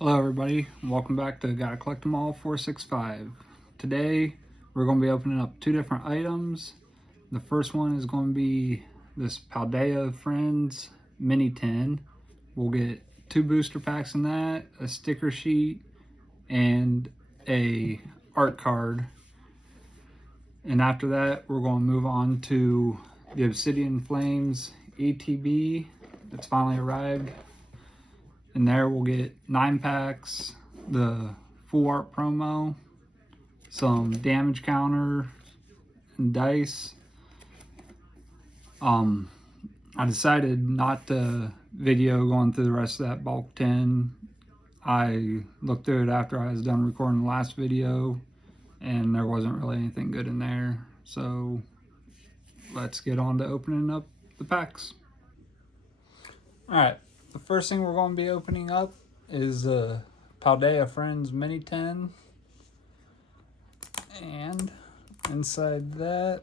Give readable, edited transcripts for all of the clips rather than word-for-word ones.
Hello everybody, welcome back to Gotta Collect 'em All 465. Today we're going to be opening up two different items. The first one is going to be this Paldea Friends Mini Tin. We'll get two booster packs in that, a sticker sheet, and a art card. And after that we're going to move on to the Obsidian Flames ETB that's finally arrived. And there we'll get 9 packs, the full art promo, some damage counter, and dice. I decided not to video going through the rest of that bulk tin. I looked through it after I was done recording the last video, and there wasn't really anything good in there. So let's get on to opening up the packs. Alright, the first thing we're going to be opening up is the Paldea Friends Mini Tin. And inside that,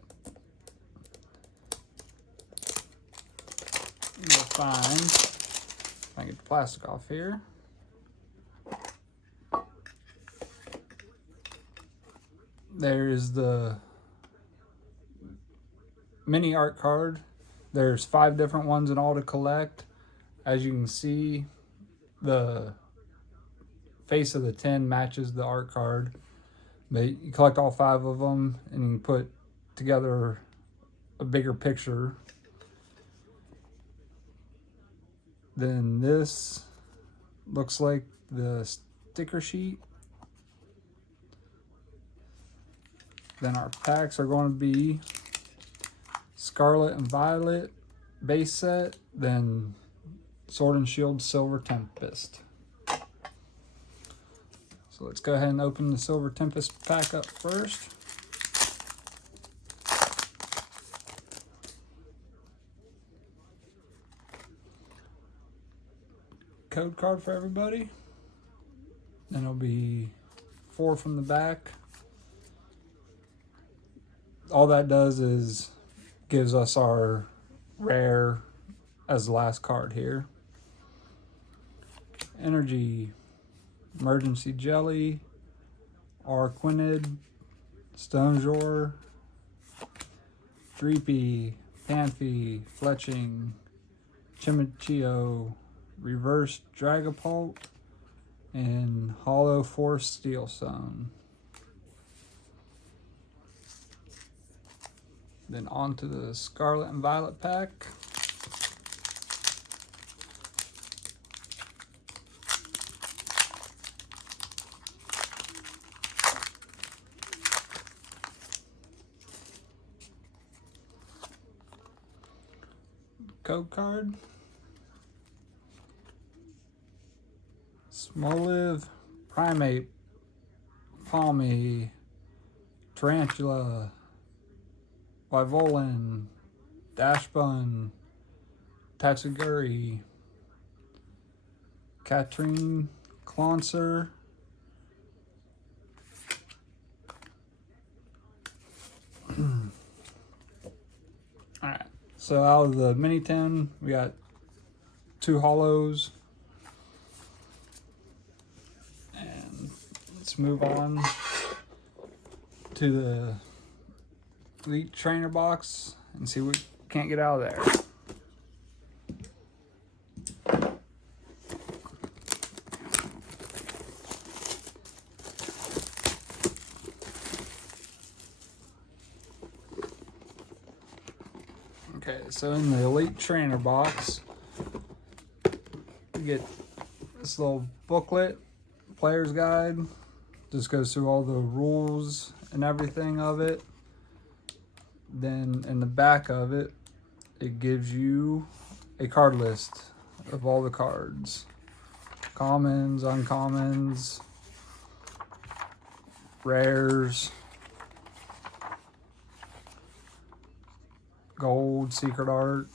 you'll find, if I get the plastic off here, there's the mini art card. There's 5 different ones in all to collect. As you can see, the face of the tin matches the art card, but you collect all 5 of them and you can put together a bigger picture. Then this looks like the sticker sheet. Then our packs are going to be Scarlet&Violet base set, then Sword and Shield Silver Tempest. So let's go ahead and open the Silver Tempest pack up first. Code card for everybody. Then it'll be 4 from the back. All that does is gives us our rare as the last card here. Energy, Emergency Jelly, Arquinid, Stonejor, Dreepy, Panphy, Fletching, Chimichio, Reverse Dragapult, and Hollow Force Steelstone. Then on to the Scarlet&Violet pack. Code card. Smoliv, Primate, Palmy, Tarantula, Bivolin, Dashbun, Tatsuguri, Katrine, Clonser, Alright, so out of the mini tin, we got 2 hollows. And let's move on to the Elite Trainer box and see what we can't get out of there. Okay, so in the Elite Trainer box, you get this little booklet, player's guide. Just goes through all the rules and everything of it. Then in the back of it, it gives you a card list of all the cards. Commons, uncommons, rares, gold, secret art.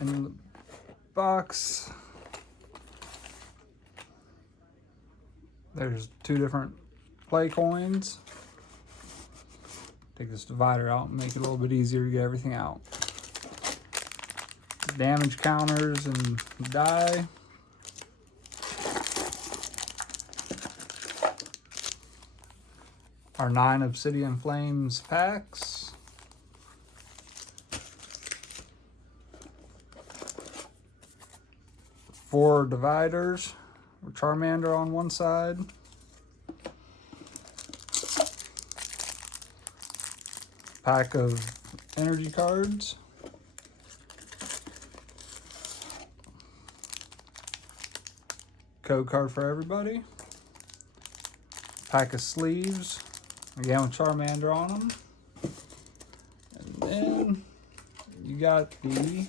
In the box, there's 2 different play coins. Take this divider out and make it a little bit easier to get everything out. damage counters and die. Our 9 Obsidian Flames packs. Four dividers. Charmander on one side. Pack of energy cards. Code card for everybody. Pack of sleeves. Again with Charmander on them. And then you got the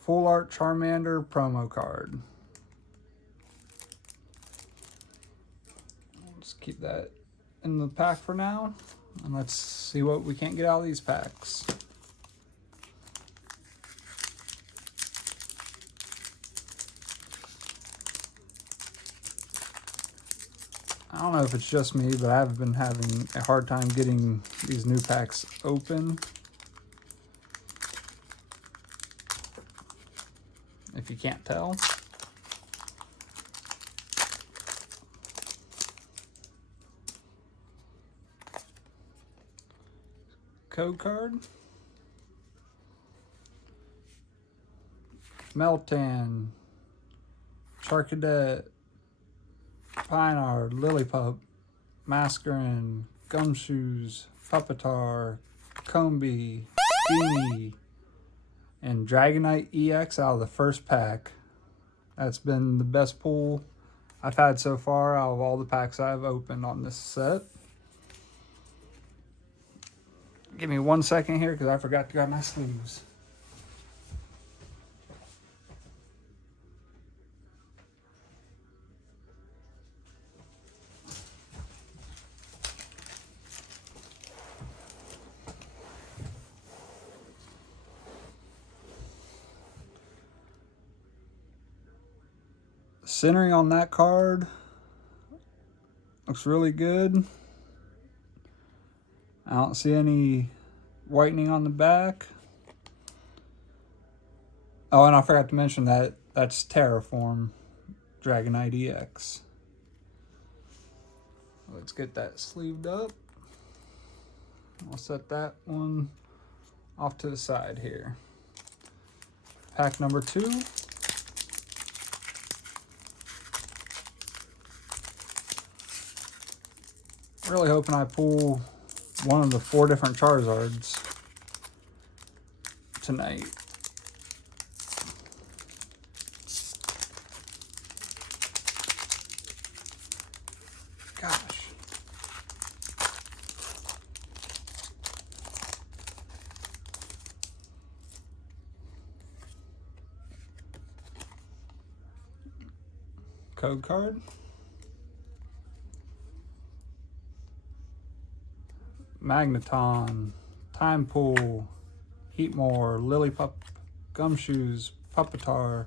Full Art Charmander promo card. Let's keep that in the pack for now. And let's see what we can't get out of these packs. I don't know if it's just me, but I've been having a hard time getting these new packs open. If you can't tell. Code card. Meltan. Charcadet. Pinar, Lillipup, Mascarin, Gumshoes, Puppetar, Combee, Beanie, and Dragonite EX out of the first pack. That's been the best pull I've had so far out of all the packs I've opened on this set. Give me 1 second here because I forgot to grab my sleeves. Centering on that card looks really good. I don't see any whitening on the back. Oh, and I forgot to mention that that's Terraform Dragonite EX. Let's get that sleeved up. I'll set that one off to the side here. Pack number 2. Really hoping I pull one of the 4 different Charizards tonight. Gosh. Code card. Magneton, Time Pool, Heatmore, Lillipup, Gumshoes, Puppetar,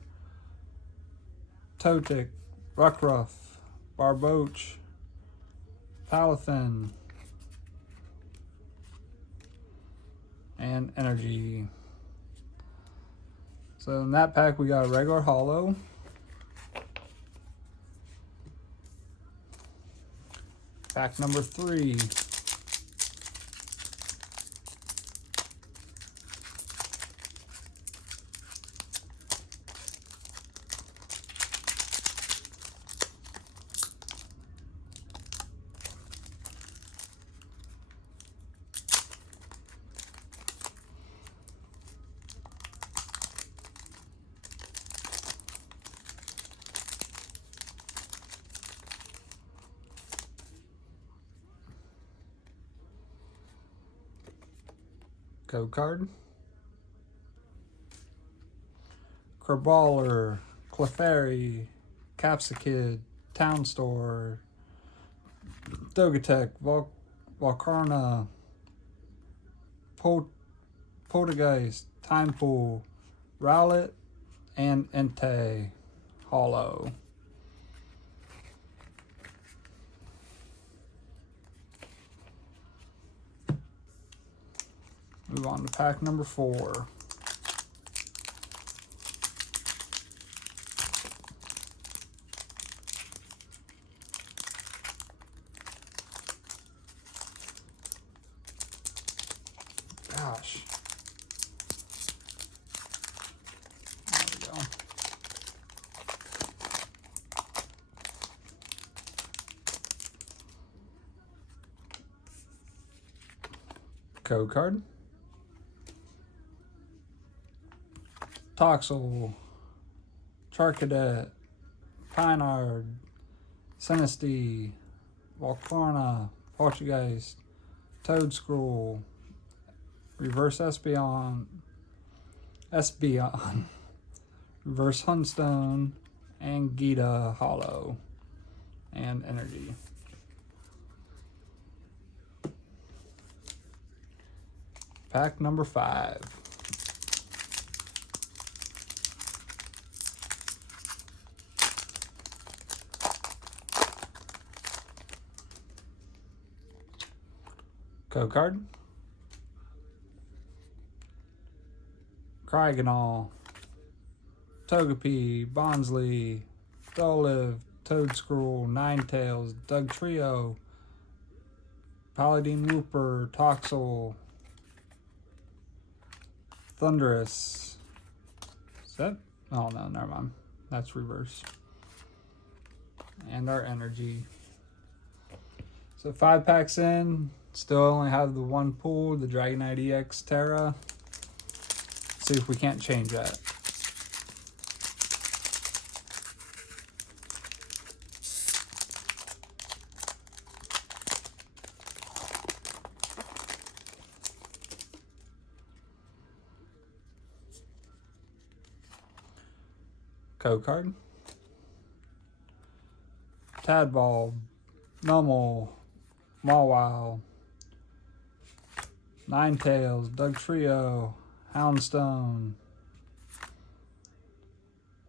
Totic, Rockruff, Barboach, Palathin, and Energy. So in that pack we got a regular holo. Pack number 3. Code card. Crabrawler, Clefairy, Capsakid, Town Store, Dogatech, Volcarona, Poltergeist, Time Pool, Rowlet, and Entei holo. Move on to pack number 4. wash. There we go. Code card. Toxel, Charcadet, Pinard, Sinisty, Volcarna, Poltergeist, Toadscroll, Reverse Espeon, Reverse Hunstone, and Gita Hollow, and Energy. Pack number 5. Code card. Cryogonal, Togepi, Bonsly, Dolive, Toadscroll, Ninetales, Dugtrio, Paladin Wooper, Toxel, Thundurus. Is that? Oh no, never mind. That's reverse. And our energy. So 5 packs in. Still only have the one pull, the Dragonite EX Terra. See if we can't change that. Code card. Tadball, Numel, Mawile, Ninetales, Dugtrio, Houndstone,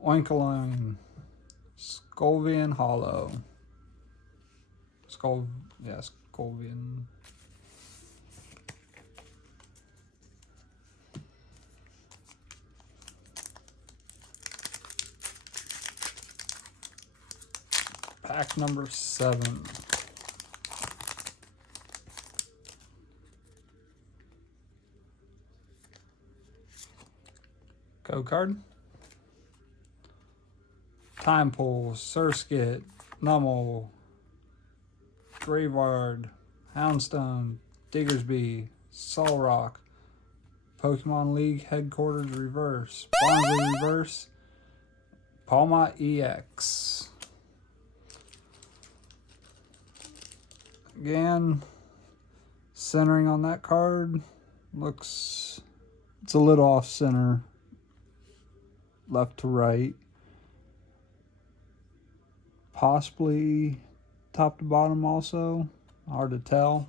Oinkologne, Scolvian Hollow. Scolvian. Pack number 7. Code card. Time Pool, Surskit, Numel, Graveyard, Houndstone, Diggersby, Solrock, Pokemon League Headquarters Reverse, Bonsly Reverse, Palma EX. Again, centering on that card looks, it's a little off center, left to right, possibly top to bottom also, hard to tell.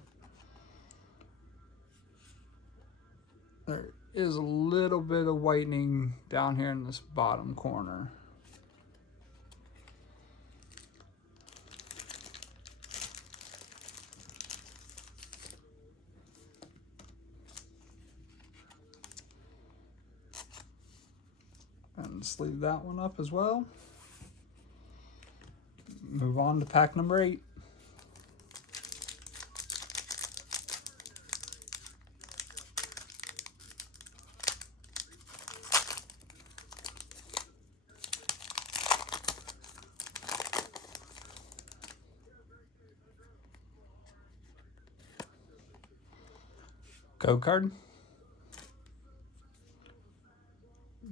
There is a little bit of whitening down here in this bottom corner. And sleeve that one up as well. Move on to pack number 8. Code card.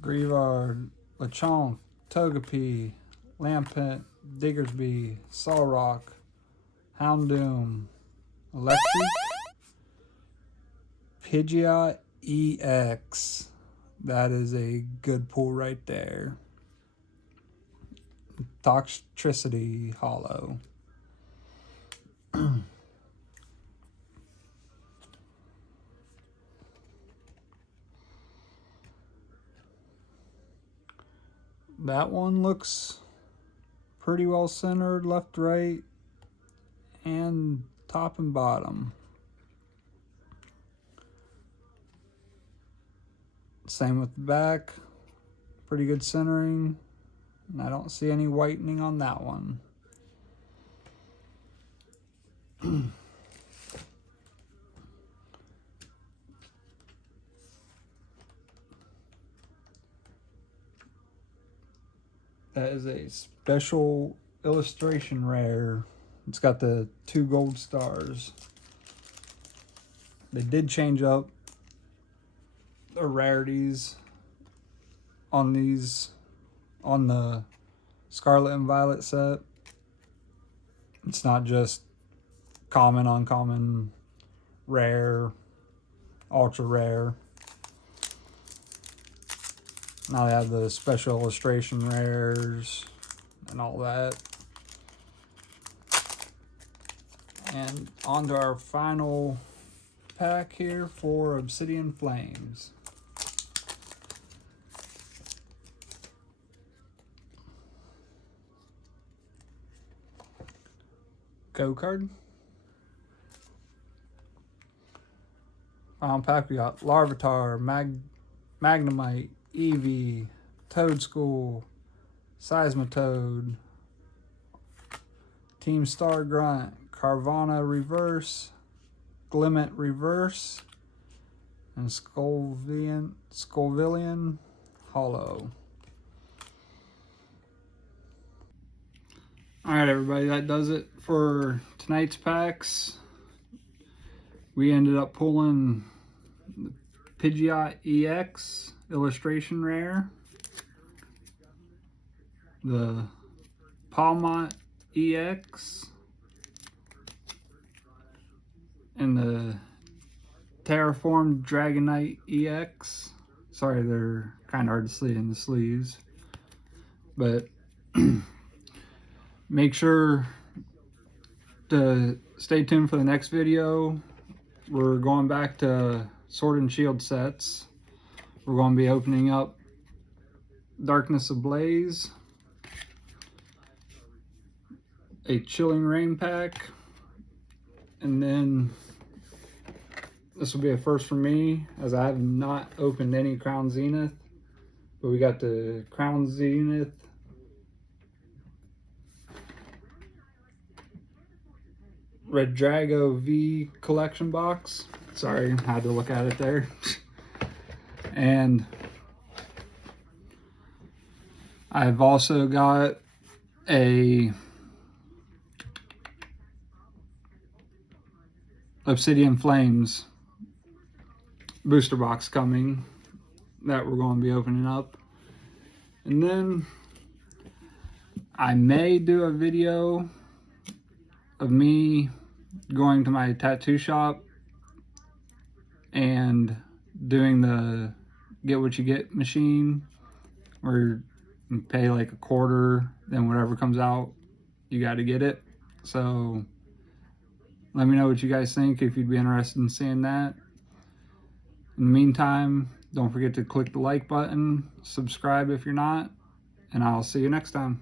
Grievard, Lechonk, Togepi, Lampent, Diggersby, Solrock, Houndoom, Electric, Pidgeot EX. That is a good pull right there. Toxtricity Hollow. That one looks pretty well centered, left, right, and top and bottom. Same with the back, pretty good centering, and I don't see any whitening on that one. That is a special illustration rare. It's got the 2 gold stars. They did change up the rarities on these, on the Scarlet and Violet set. It's not just common, uncommon, rare, ultra rare. Now they have the special illustration rares and all that. And on to our final pack here for Obsidian Flames. Go card. Final pack, we got Larvitar, Magnemite, Eevee, Toadschool, Seismitoad, Team Star Grunt, Carvana Reverse, Glimmet Reverse, and Scolvillian Hollow. Alright everybody, that does it for tonight's packs. We ended up pulling the Pidgeot EX illustration rare, the Palmont EX, and the Terraformed Dragonite EX. Sorry, they're kind of hard to see in the sleeves, but make sure to stay tuned for the next video. We're going back to Sword and Shield sets. We're going to be opening up Darkness Ablaze, a Chilling Rain pack, and then this will be a first for me, as I have not opened any Crown Zenith, but we got the Crown Zenith Red Drago V collection box. Sorry, had to look at it there. And I've also got a Obsidian Flames booster box coming that we're going to be opening up. And then I may do a video of me going to my tattoo shop and doing the get what you get machine, where you pay like $0.25, then whatever comes out, you got to get it. So let me know what you guys think, if you'd be interested in seeing that. In the meantime, don't forget to click the like button, subscribe if you're not, and I'll see you next time.